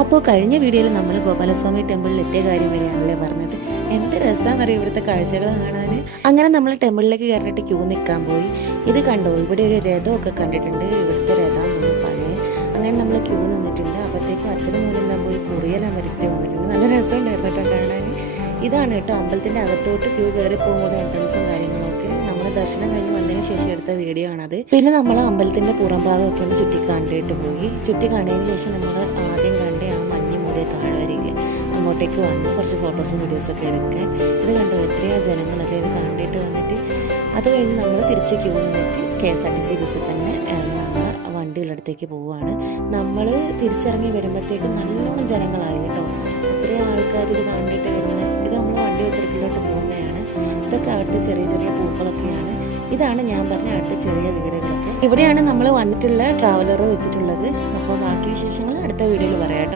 അപ്പോൾ കഴിഞ്ഞ വീഡിയോയിൽ നമ്മൾ ഗോപാലസ്വാമി ടെമ്പിളിൽ എത്തിയ കാര്യം വരെയാണല്ലേ പറഞ്ഞത്. എന്ത് രസമാണെന്നറിയാം ഇവിടുത്തെ കാഴ്ചകൾ കാണാൻ. അങ്ങനെ നമ്മൾ ടെമ്പിളിലേക്ക് കയറിയിട്ട് ക്യൂ നിൽക്കാൻ പോയി. ഇത് കണ്ടോ, ഇവിടെ ഒരു രഥമൊക്കെ കണ്ടിട്ടുണ്ട്. ഇവിടുത്തെ രഥമാണെന്ന് പഴയ. അങ്ങനെ നമ്മൾ ക്യൂ നിന്നിട്ടുണ്ട്. അപ്പോഴത്തേക്കും അച്ഛനും മോനെല്ലാം പോയി കുറിയെല്ലാം വരച്ചിട്ട് വന്നിട്ടുണ്ട്. നല്ല രസമുണ്ടായിരുന്നു കേട്ടോ കാണാൻ. ഇതാണ് കേട്ടോ അമ്പലത്തിൻ്റെ അകത്തോട്ട് ക്യൂ കയറി പോകുമ്പോൾ എൻട്രൻസും കാര്യങ്ങളൊക്കെ. നമ്മൾ ദർശനം കഴിഞ്ഞ് വന്നതിന് ശേഷം എടുത്ത വീഡിയോ ആണത്. പിന്നെ നമ്മൾ അമ്പലത്തിൻ്റെ പുറം ഭാഗമൊക്കെ ഒന്ന് ചുറ്റി കണ്ടിട്ട് പോയി. ചുറ്റി കണ്ടതിന് ശേഷം നമ്മൾ ആദ്യം കണ്ട ആ മഞ്ഞ് മൂടിയ താഴ്വരയില്ലേ, അങ്ങോട്ടേക്ക് വന്നു കുറച്ച് ഫോട്ടോസും വീഡിയോസൊക്കെ എടുക്കാൻ. ഇത് കണ്ടോ, എത്രയാ ജനങ്ങളല്ലേ ഇത് കണ്ടിട്ട് വന്നിട്ട്. അത് കഴിഞ്ഞ് നമ്മൾ തിരിച്ച് ക്യൂ നിന്നിട്ട് KSRTC ബസ്സിൽ തന്നെ ഇറങ്ങി നമ്മൾ വണ്ടിയുള്ളടത്തേക്ക് പോവുകയാണ്. നമ്മൾ തിരിച്ചിറങ്ങി വരുമ്പോഴത്തേക്ക് നല്ലോണം ജനങ്ങളായി കേട്ടോ. എത്രയും ആൾക്കാർ ഇത് കണ്ടിട്ട് വരുന്നത്. ഇത് നമ്മൾ വണ്ടി വെച്ചിടക്കിലോട്ട് പോകുന്നതാണ്. ഇതൊക്കെ അവിടുത്തെ ചെറിയ ചെറിയ പൂക്കളൊക്കെയാണ്. ഇതാണ് ഞാൻ പറഞ്ഞ അടുത്ത ചെറിയ വീടുകളൊക്കെ. ഇവിടെയാണ് നമ്മൾ വന്നിട്ടുള്ള ട്രാവലർ വെച്ചിട്ടുള്ളത്. അപ്പോൾ ബാക്കി വിശേഷങ്ങൾ അടുത്ത വീഡിയോയിൽ പറയാം.